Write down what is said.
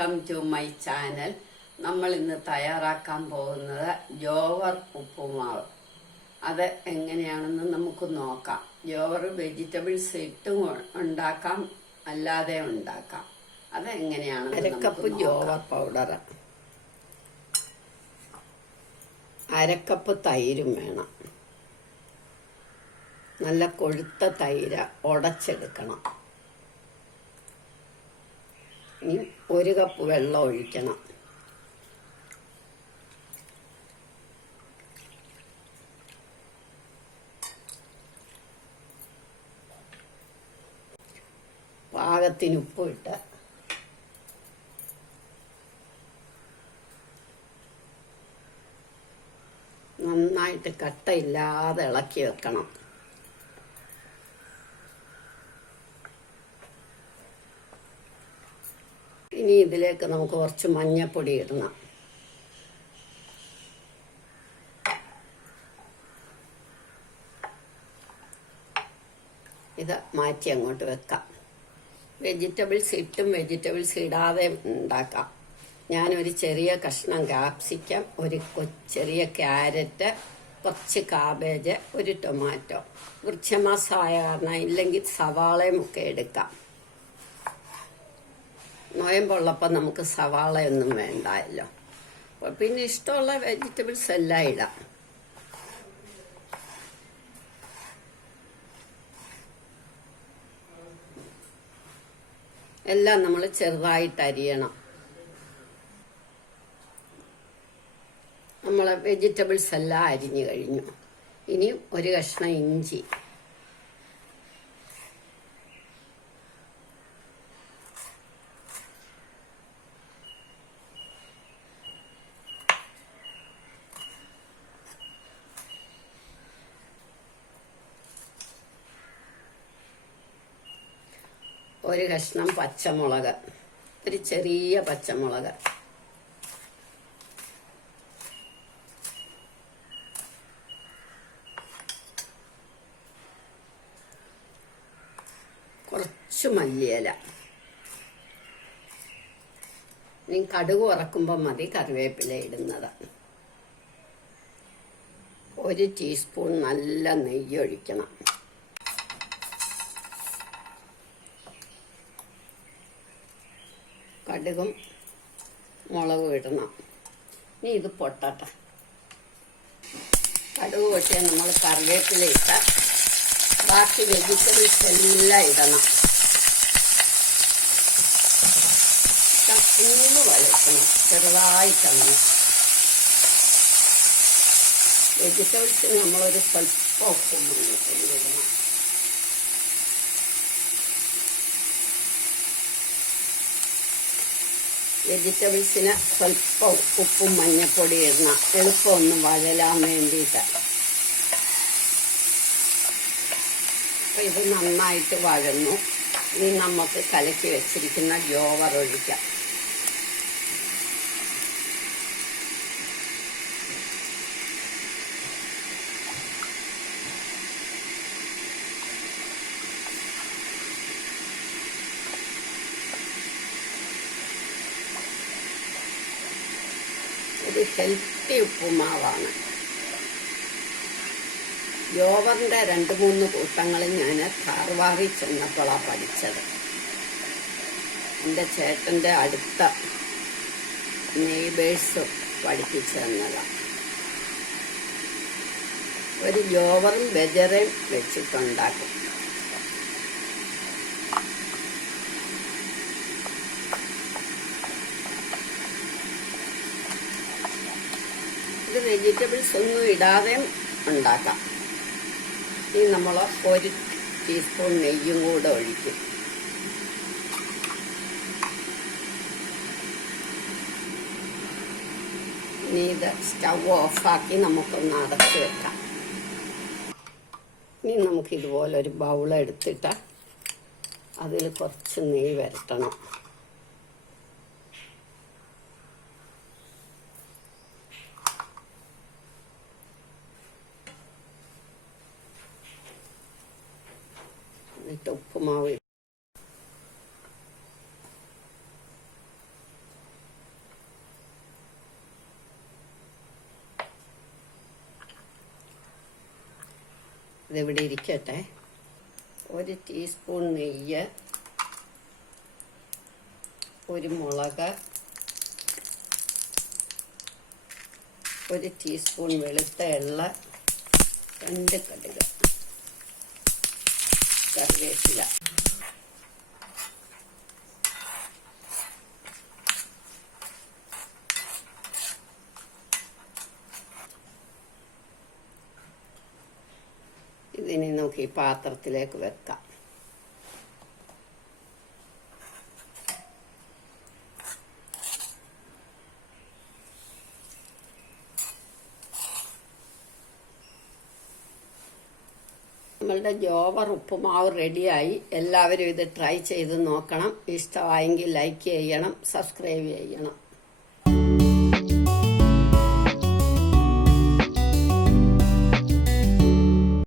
Welcome to my channel. നമ്മൾ ഇന്ന് തയ്യാറാക്കാൻ പോകുന്നത് ജോവർ ഉപ്പുമാവ്. അത് എങ്ങനെയാണെന്ന് നമുക്ക് നോക്കാം. ജോവർ വെജിറ്റബിൾസ് ഇട്ടും ഉണ്ടാക്കാം, അല്ലാതെ ഉണ്ടാക്കാം. അത് എങ്ങനെയാണെന്ന് 1 കപ്പ് ജോവർ പൗഡർ, 1/2 കപ്പ് തൈരും വേണം. നല്ല കൊഴുത്ത തൈര് ഉടച്ചെടുക്കണം. ഇനി 1 കപ്പ് വെള്ളം ഒഴിക്കണം. പാകത്തിന് ഉപ്പിട്ട് നന്നായിട്ട് കട്ടയില്ലാതെ ഇളക്കി വെക്കണം. ഇനി ഇതിലേക്ക് നമുക്ക് കുറച്ച് മഞ്ഞൾപ്പൊടി ഇടണം. ഇത് മാറ്റി അങ്ങോട്ട് വെക്കാം. വെജിറ്റബിൾസ് ഇട്ടും വെജിറ്റബിൾസ് ഇടാതെ ഉണ്ടാക്കാം. ഞാനൊരു ചെറിയ കഷ്ണം കാപ്സിക്കം, ഒരു ചെറിയ ക്യാരറ്റ്, കുറച്ച് കാബേജ്, ഒരു ടൊമാറ്റോ. വൃക്ഷമാസമായ കാരണം ഇല്ലെങ്കിൽ സവാളയും ഒക്കെ എടുക്കാം. നോയമ്പുള്ളപ്പോൾ നമുക്ക് സവാളയൊന്നും വേണ്ടല്ലോ. അപ്പോൾ പിന്നെ ഇഷ്ടമുള്ള വെജിറ്റബിൾസ് എല്ലാം ഇടാം. എല്ലാം നമ്മൾ ചെറുതായിട്ട് അരിയണം. നമ്മൾ വെജിറ്റബിൾസ് എല്ലാം അരിഞ്ഞു കഴിഞ്ഞു. ഇനി ഒരു കഷ്ണം ഇഞ്ചി, ഒരു കഷ്ണം പച്ചമുളക്, ഒരു ചെറിയ പച്ചമുളക്, കുറച്ച് മല്ലിയില. ഇനി കടുക് വറക്കുമ്പോൾ മതി കറിവേപ്പില ഇടുന്നത്. 1 ടീസ്പൂൺ നല്ല നെയ്യ് ഒഴിക്കണം. കടുകും മുളകും ഇടണം. ഇനി ഇത് പൊട്ടട്ടെ. കടുക് പൊട്ടിയാൽ നമ്മൾ കറിവേപ്പില ഇട്ട ബാക്കി വെജിറ്റബിൾസ് എല്ലാം ഇടണം. ഒന്ന് വഴറ്റണം ചെറുതായിട്ടങ്ങനെ. വെജിറ്റബിൾസിന് നമ്മളൊരു സ്വല്പം ഉപ്പും മഞ്ഞൾപ്പൊടി ഇടണം. വെജിറ്റബിൾസിന് സ്വല്പം ഉപ്പും മഞ്ഞൾപ്പൊടി ഇടണം, എളുപ്പം ഒന്ന് വഴലാൻ വേണ്ടിയിട്ട്. അപ്പം ഇത് നന്നായിട്ട് വഴന്നു. ഇനി നമുക്ക് കലക്കി വെച്ചിരിക്കുന്ന ജോവർ ഒഴിക്കാം. ഒരു ഹെൽത്തി ഉപ്പുമാവാണ്. ജോവറിൻ്റെ 2-3 കൂട്ടങ്ങൾ ഞാൻ ധാർവാറിൽ ചെന്നപ്പോഴാണ് പഠിച്ചത്. എൻ്റെ ചേട്ടൻ്റെ അടുത്ത നെയ്ബേഴ്സ് പഠിപ്പിച്ചു തന്നതാണ്. ഒരു ജോവറും ബജറയും വെച്ചിട്ടുണ്ടാക്കും. ഇത് വെജിറ്റബിൾസ് ഒന്നും ഇടാതെയും ഉണ്ടാക്കാം. ഇനി നമ്മൾ 1 ടീസ്പൂൺ നെയ്യും കൂടെ ഒഴിക്കും. ഇനി ഇത് സ്റ്റവ് ഓഫാക്കി നമുക്കൊന്ന് അടച്ച് വെക്കാം. ഇനി നമുക്കിതുപോലെ ഒരു ബൗൾ എടുത്തിട്ട് അതിൽ കുറച്ച് നെയ്യ് വരട്ടണം. എന്നിട്ട് ഉപ്പുമാവ് ഇതിവിടെ ഇരിക്കട്ടെ. 1 ടീസ്പൂൺ നെയ്യ്, 1 മുളക്, 1 ടീസ്പൂൺ വെളുത്ത എള്ള്, 2 കടുക്, കറിവേപ്പില. ഇതിനെ നമുക്ക് ഈ പാത്രത്തിലേക്ക് വെക്കാം. നമ്മളുടെ ജോവർ ഉപ്പുമാവ് റെഡിയായി. എല്ലാവരും ഇത് ട്രൈ ചെയ്ത് നോക്കണം. ഇഷ്ടമായെങ്കിൽ ലൈക്ക് ചെയ്യണം, സബ്സ്ക്രൈബ് ചെയ്യണം.